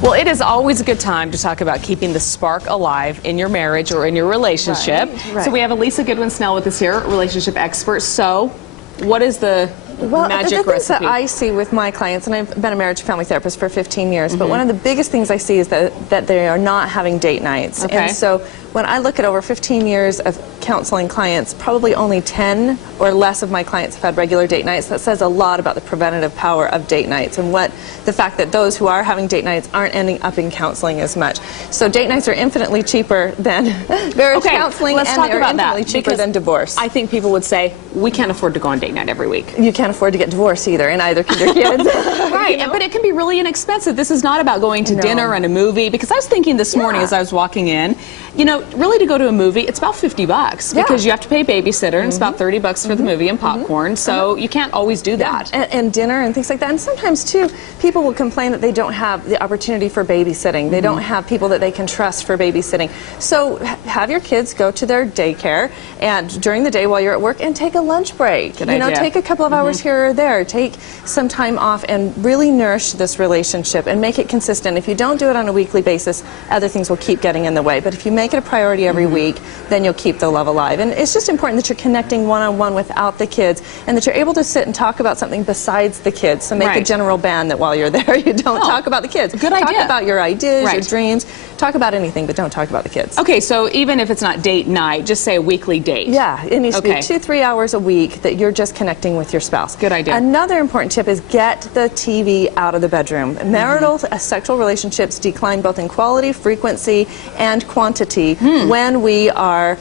Well, it is always a good time to talk about keeping the spark alive in your marriage or in your relationship. Right. So we have Elisa Goodwin-Snell with us here, relationship expert. So what is the magic the things recipe? that I see with my clients, and I've been a marriage and family therapist for 15 years, but one of the biggest things I see is that they are not having date nights. Okay. And so when I look at over 15 years of counseling clients, probably only 10 or less of my clients have had regular date nights. That says a lot about the preventative power of date nights and the fact that those who are having date nights aren't ending up in counseling as much. So date nights are infinitely cheaper than marriage counseling, let's and talk they're about infinitely that, cheaper because than divorce. I think people would say, we can't afford to go on date night every week. You can't afford to get divorced either, and either can your kids. Right, but it can be really inexpensive. This is not about going to dinner and a movie, because I was thinking this morning as I was walking in, you know, really to go to a movie, it's about $50 because you have to pay a babysitter, and it's about $30 for the movie and popcorn, so you can't always do that. And dinner and things like that. And sometimes, too, people will complain that they don't have the opportunity for babysitting. They don't have people that they can trust for babysitting. So have your kids go to their daycare and during the day while you're at work and take a lunch break. Good idea. Take a couple of hours here or there. Take some time off and really nourish this relationship and make it consistent. If you don't do it on a weekly basis, other things will keep getting in the way. But if you make it a priority every week, then you'll keep the love alive. And it's just important that you're connecting one-on-one without the kids and that you're able to sit and talk about something besides the kids. So make a general ban that while you're there, you don't talk about the kids. Good idea. Talk about your ideas, your dreams. Talk about anything, but don't talk about the kids. Okay, so even if it's not date night, just say a weekly date. Yeah, it needs to be 2-3 hours a week that you're just connecting with your spouse. Good idea. Another important tip is get the TV out of the bedroom. Marital sexual relationships decline both in quality, frequency, and quantity when we have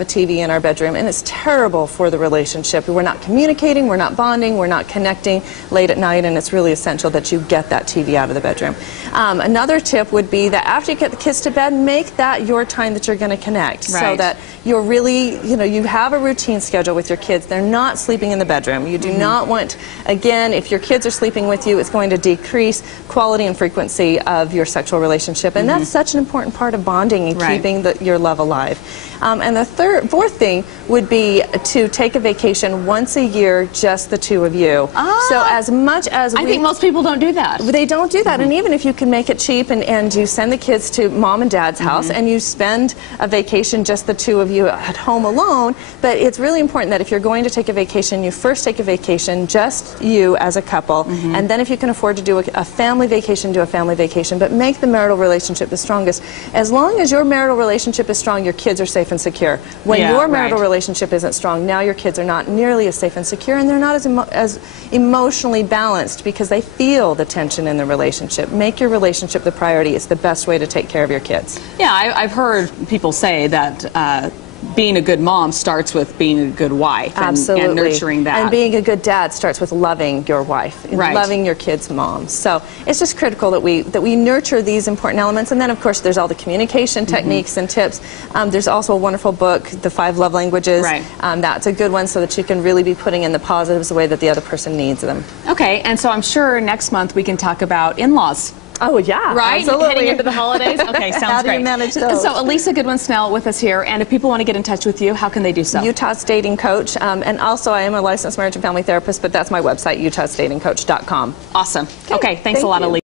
a TV in our bedroom, and it's terrible for the relationship. We're not communicating, we're not bonding, we're not connecting late at night, and it's really essential that you get that TV out of the bedroom. Another tip would be that after you get the kids to bed, make that your time that you're going to connect, so that you're really, you have a routine schedule with your kids. They're not sleeping in the bedroom. You do not want, again, if your kids are sleeping with you, it's going to decrease quality and frequency of your sexual relationship, and that's such an important part of bonding and keeping your love alive. And the fourth thing would be to take a vacation once a year, just the two of you. So as much as I think most people don't do that. They don't do that, and even if you can make it cheap and you send the kids to mom and dad's house and you spend a vacation just the two of you at home alone, but it's really important that if you're going to take a vacation, you first take a vacation just you as a couple, and then if you can afford to do a family vacation, do a family vacation, but make the marital relationship the strongest. As long as your marital relationship is strong, your kids are safe and secure. When your marital relationship isn't strong, now your kids are not nearly as safe and secure, and they're not as emotionally balanced because they feel the tension in the relationship. Make your relationship the priority. It's the best way to take care of your kids. Yeah, I've heard people say that being a good mom starts with being a good wife and nurturing that. And being a good dad starts with loving your wife and loving your kids' mom. So it's just critical that we nurture these important elements. And then, of course, there's all the communication techniques and tips. There's also a wonderful book, The 5 Love Languages. That's a good one so that you can really be putting in the positives the way that the other person needs them. Okay, and so I'm sure next month we can talk about in-laws. Oh, yeah. Right? Absolutely. Heading into the holidays? Okay, sounds How do great. you manage those? So, Elisa Goodwin-Snell with us here, and if people want to get in touch with you, how can they do so? Utah's Dating Coach, and also I am a licensed marriage and family therapist, but that's my website, utahsdatingcoach.com. Awesome. Okay, thanks a lot, Elisa.